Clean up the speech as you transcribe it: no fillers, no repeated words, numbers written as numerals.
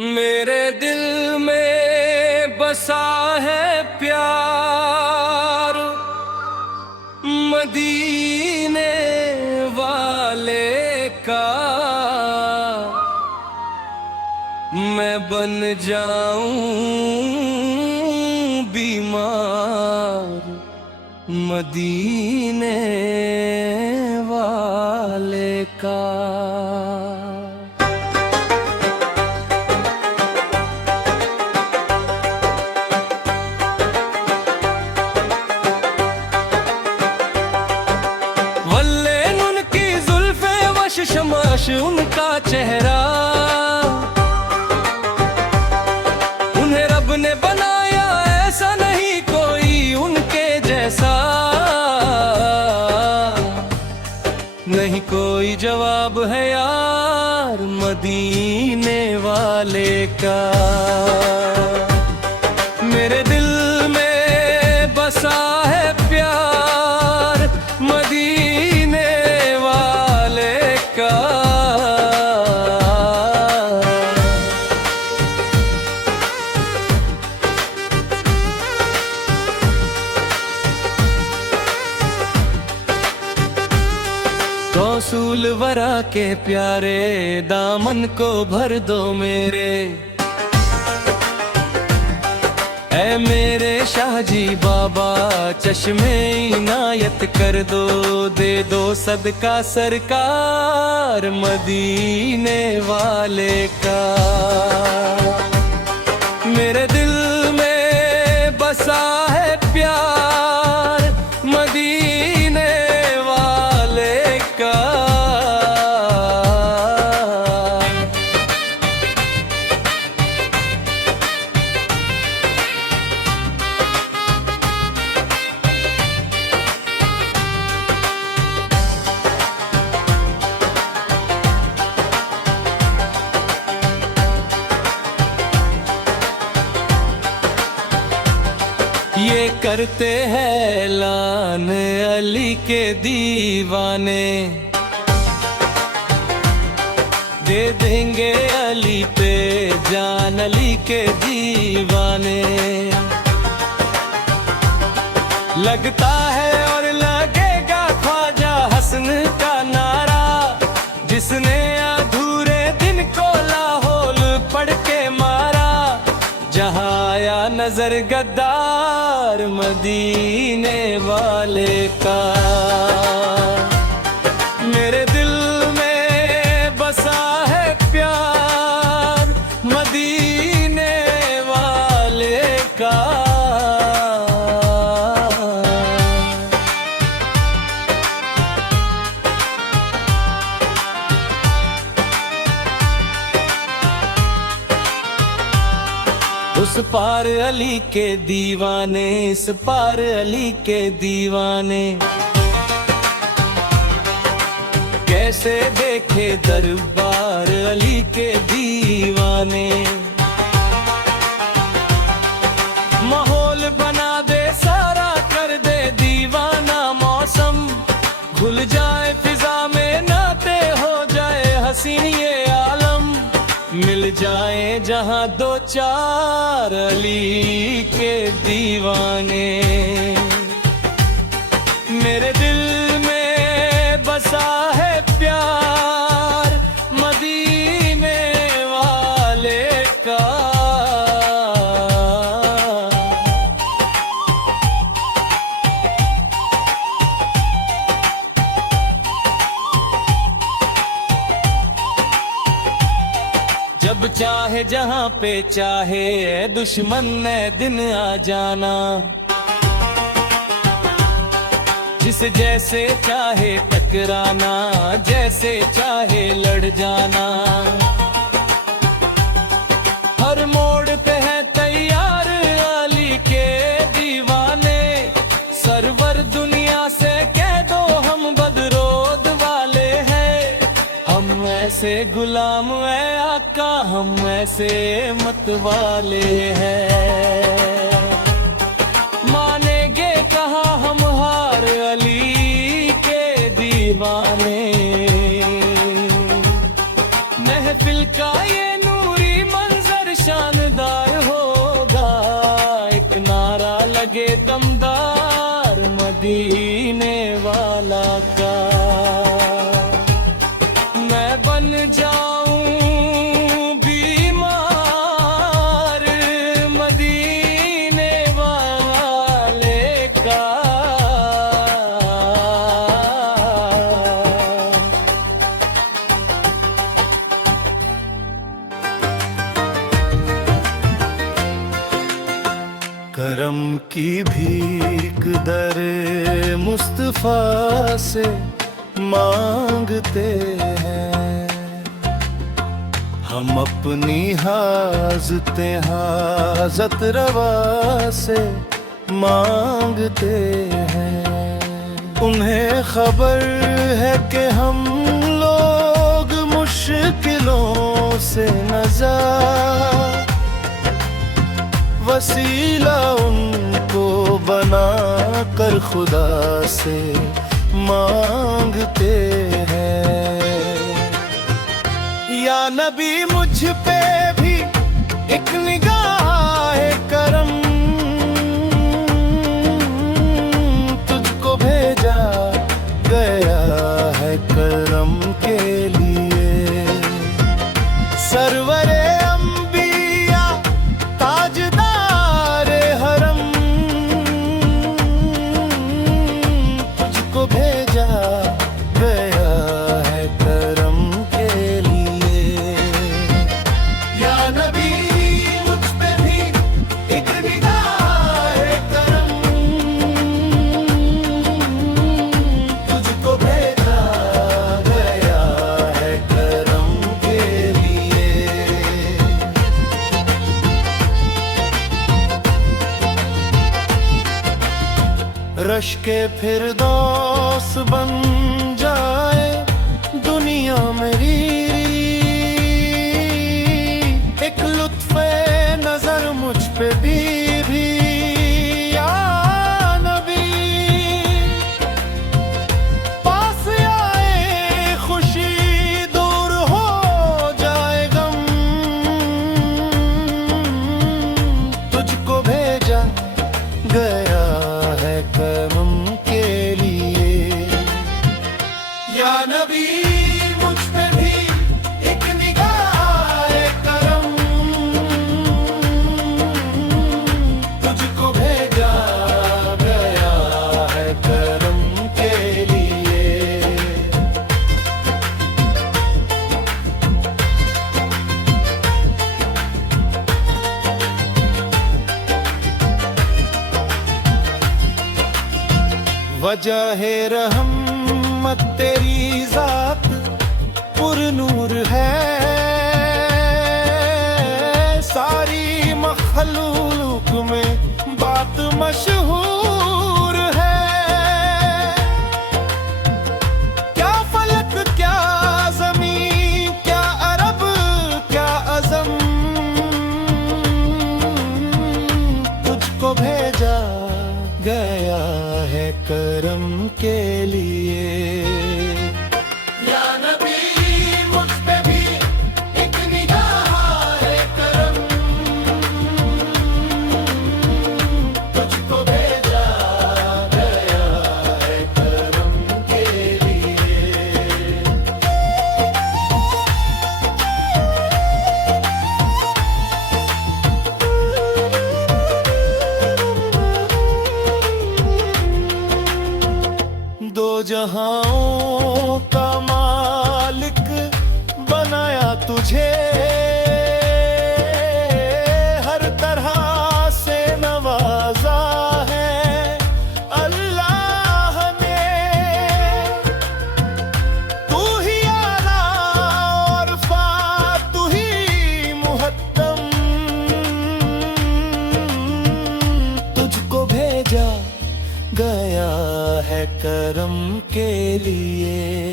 मेरे दिल में बसा है प्यार मदीने वाले का। मैं बन जाऊं बीमार मदीने वाले का। शमाश उनका चेहरा, उन्हें रब ने बनाया ऐसा नहीं कोई उनके जैसा। नहीं कोई जवाब है यार मदीने वाले का। मेरे दिल में बसा है प्यार मदीने वाले का। रसूल वरा के प्यारे दामन को भर दो मेरे, ऐ मेरे शाहजी बाबा चश्मे इनायत कर दो। दे दो सदका सरकार मदीने वाले का। मेरे दिल में बसा है प्यार मदीने वाले का। ये करते हैं ऐलान अली के दीवाने, दे देंगे अली पे जान अली के दीवाने। लगता है और लगेगा ख्वाजा हसन का नारा, जिसने अधूरे दिन को लाहौल पढ़ के मारा। जहाँ आया नजर गद्दार मदीने वाले का। मेरे दिल में बसा है प्यार मदीने वाले का। उस पार अली के दीवाने, इस पार अली के दीवाने। कैसे देखे दरबार अली के दीवाने। माहौल बना दे सारा कर दे दीवाना मौसम। घुल जाए फिजा में नाते हो जाए हसीन ये आलम। मिल जाए जहां दो चार अली के दीवाने। मेरे दिल में बसा है प्यार मदीने वाले का। जब चाहे जहां पे चाहे दुश्मन ने दिन आ जाना। जिस जैसे चाहे टकराना, जैसे चाहे लड़ जाना। हर मोड़ पे है तैयार अली के दीवाने। सरवर दुनिया से कह दो हम बदरोद वाले हैं। हम ऐसे गुलाम है आका, हम ऐसे मत वाले हैं। मानेंगे कहाँ हम हार अली के दीवाने। महफिल का ये नूरी मंजर शानदार होगा, एक नारा लगे दमदार मदीने वाला का। मैं बन जाऊं बीमार मदीने वाले का। करम की भीख दर मुस्तफा से मांगते हैं, हम अपनी हाजते हाजत रवा से मांगते हैं। उन्हें खबर है कि हम लोग मुश्किलों से नज़ार, वसीला उनको बना कर खुदा से मांगते हैं। या नबी मुझ पे भी एक निगाह करम, तुझको भेजा गया है करम के लिए। सरवरे अंबिया ताजदार हरम, तुझको भेजा गया है करम के लिए। या नबी मुझ पे भी एक निगाह करम, तुझको भेजा गया है करम के लिए। रश के फिरदौस बन जाए दुनिया मेरी, एक लुत्फ़े नजर मुझ पे भी या नबी। पास आए खुशी दूर हो जाए गम, तुझको भेजा गया है करम के लिए। या नबी मुझ पे भी एक निगाह करम, तुझको भेजा गया है करम के लिए। वजह है रहमत तेरी जात पुरनूर है, सारी मखलूक में बात मशहूर है। क्या फलक क्या ज़मीन क्या अरब क्या अज़म, तुझको भेजा गया है करम के लिए। या नबी मुझ पे भी एक निगाह करम, तुझको भेजा गया है करम के लिए। दो जहां का मालिक बनाया तुझे, हर तरह से नवाजा है अल्लाह ने। तू ही आला और फात, तू ही मुहत्तम, तुझको भेजा गया है करम के लिए।